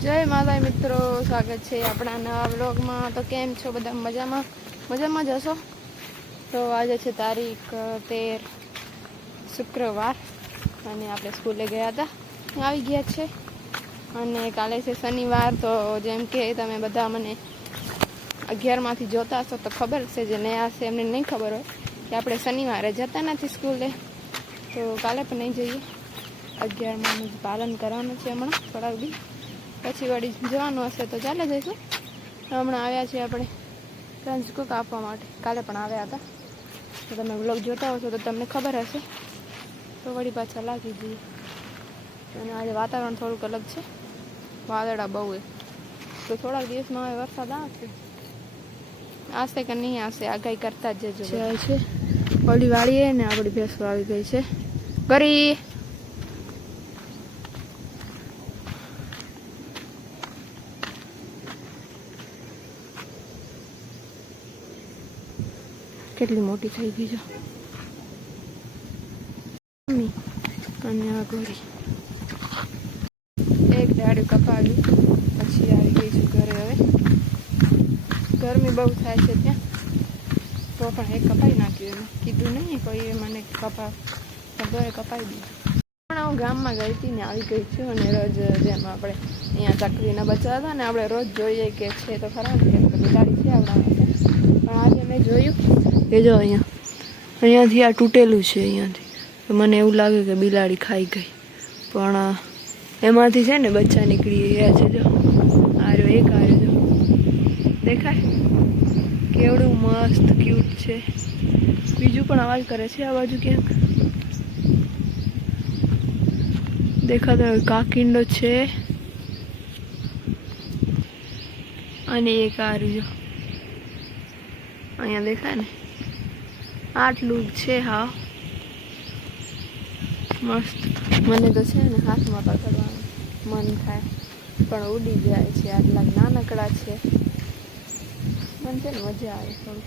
જય માતાજી મિત્રો, સ્વાગત છે આપણા નવા બ્લોગમાં તો કેમ છો બધા? મજામાં? મજામાં જ હશો? તો આજે છે તારીખ તેર શુક્રવાર અને આપણે સ્કૂલે ગયા હતા. આવી ગયા છે. અને કાલે છે શનિવાર, તો જેમ કે તમે બધા મને અગિયારમાંથી જોતા હશો, તો ખબર છે જે નયા હશે એમને નહીં ખબર હોય કે આપણે શનિવારે જતા નથી સ્કૂલે. તો કાલે પણ નહીં જઈએ. અગિયારમાં પાલન કરવાનું છે હમણાં, થોડાક દી. પછી વળી જવાનું હશે તો ચાલે જઈશું. હમણાં આવ્યા છીએ આપણે ટ્રાન્સકુક આપવા માટે. કાલે પણ આવ્યા હતા. તો તમે બ્લોગ જોતા હશો તો તમને ખબર હશે. તો વળી પાછા લાગી જઈએ. અને આજે વાતાવરણ થોડુંક અલગ છે. વાદળા બહુ એ તો થોડાક દિવસમાં હવે વરસાદ આવશે. આવશે કે નહીં આવશે આગાહી કરતા જ જજો. છે. ઓલી વાળીએ ને આપણી ભેંસો આવી ગઈ છે. કરી કેટલી મોટી થઈ ગઈ છે. મમ્મી અને આ ગોરી એક દાડું કપાવ્યું. પછી આવી ગઈ છું ઘરે હવે. ગરમી બહુ થાય છે ત્યાં. તો પણ એ કપાઈ નાખ્યું એમ કીધું નહીં કોઈ મને પણ તોય કપાઈ દીધું. પણ હું ગામમાં ગઈ હતી ને આવી ગઈ છું અને રોજ જેમ આપણે અહીંયા ચકરીના બચ્ચા હતા ને આપણે રોજ જોઈએ કે છે તો ખરા કે બિલાડી છે આપણા પણ આજે મેં જોયું એ જો અહીંયા, અહીંયાથી આ તૂટેલું છે અહીંયાથી. મને એવું લાગે કે બિલાડી ખાઈ ગઈ. પણ એમાંથી છે ને બચ્ચા નીકળી ગયા છે જો. આર્યો એક આર્યો જો. દેખાય? કેવડું મસ્ત ક્યુટ છે. બીજું પણ અવાજ કરે છે આ બાજુ ક્યાંક? દેખાતો કાકીંડો છે. અને એક આર્યો જો. અહીંયા દેખાય ને? આટલું છે, હા. મસ્ત. મને તો છે ને હાથમાં પકડવાનું મન થાય. પણ ઉડી જાય છે, આટલા નાનકડા છે. મને છે ને મજા આવે થોડું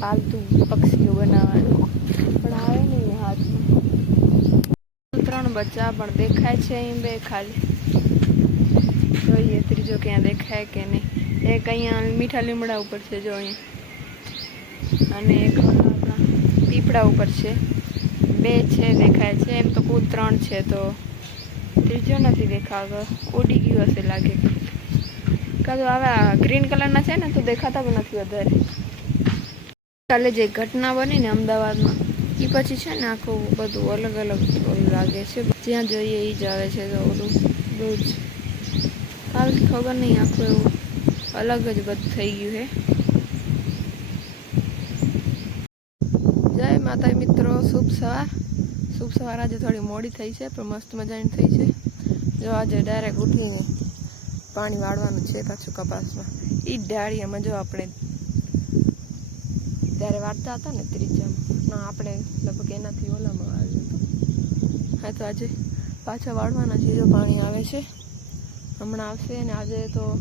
પાલતુ પક્ષીઓ બનાવવાનું. પણ આવે નહીં હાથમાં. ત્રણ બચ્ચા, પણ દેખાય છે અહીં બે ખાલી. જોઈએ ત્રીજો ક્યાં દેખાય કે નહીં. એક અહીંયા મીઠા લીમડા ઉપર છે, જો અહીંયા. અને એક પીપળા ઉપર છે. બે છે, દેખાય છે. એમ તો કુલ ત્રણ છે તો ત્રીજો નથી દેખાતો. ઉડી ગયું હશે લાગે. કાં આવા ગ્રીન કલરના છે ને તો દેખાતા પણ નથી વધારે. કાલે જે ઘટના બની ને અમદાવાદમાં એ પછી છે ને આખું બધું અલગ અલગ લાગે છે. જ્યાં જોઈએ એ જ આવે છે તો ઓલું બહુ જ. કાલથી ખબર નહીં, આખું એવું અલગ જ બધું થઈ ગયું છે જય માતા મિત્રો શુભ સવાર. શુભ સવાર આજે થોડી મોડી થઈ છે, પણ મસ્ત મજાની થઈ છે. જો આજે ડાયરેક્ટ ઉઠીને પાણી વાળવાનું છે પાછું કપાસમાં. એ જ ડાળીયામાં જો આપણે ત્યારે વાળતા હતા ને ત્રીજામાં. આપણે લગભગ એનાથી ઓલામાં આવ્યું હતું. હા, તો આજે પાછા વાળવાના છે પાણી આવે છે. હમણાં આવશે અને આજે તો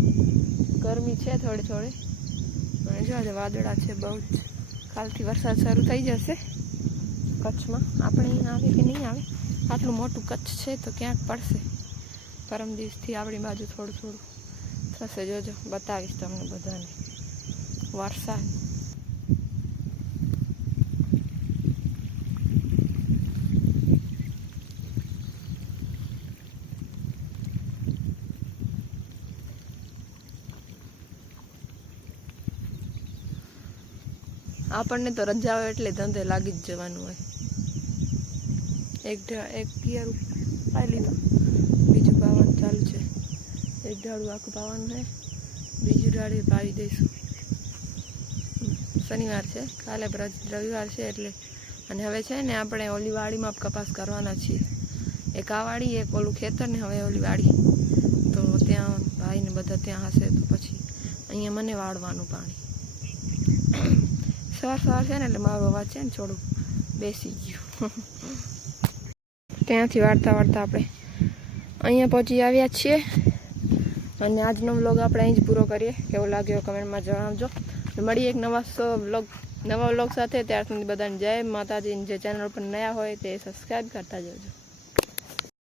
ગરમી છે થોડી થોડી. અને જો આજે વાદળા છે બહુ જ. કાલથી વરસાદ શરૂ થઈ જશે. કચ્છમાં. આપણે અહીંયા આવે કે નહીં આવે? આટલું મોટું કચ્છ છે તો ક્યાંક પડશે? પરમ દિવસથી આપણી બાજુ થોડું થોડું થશે. જોજો, બતાવીશ તમને બધાને. વરસાદ. આપણને તો રજા હોય એટલે ધંધે લાગી જ જવાનું હોય. એક એક ગિયર પાઈ લીધું. બીજું પાવાનું ચાલુ છે. એક ઢાળું આખું પાવાનું છે. બીજું ઢાળી પાવી દઈશું. શનિવાર છે. કાલે રવિવાર છે એટલે અને હવે છે ને આપણે ઓલી વાડીમાં કપાસ કરવાના છીએ. એક આ વાડી એક ઓલું ખેતર ને હવે ઓલી વાડી તો ત્યાં ભાઈ ને બધા ત્યાં હશે તો પછી અહીંયા મને વાળવાનું પાણી. સવાર સવાર છે ને એટલે મારો અવાજ છે ને થોડુંક બેસી ગયું. ત્યાંથી વાળતા વાળતા આપણે અહીંયા પહોંચી આવ્યા છીએ. અને આજનો વ્લોગ આપણે અહીં જ પૂરો કરીએ. કેવો લાગ્યો કમેન્ટમાં જણાવજો. મળીએ એક નવા વ્લોગ નવા વ્લોગ સાથે. ત્યાર સુધી બધાને જય માતાજી. જે ચેનલ પર નયા હોય તે સબસ્ક્રાઈબ કરતા જજો.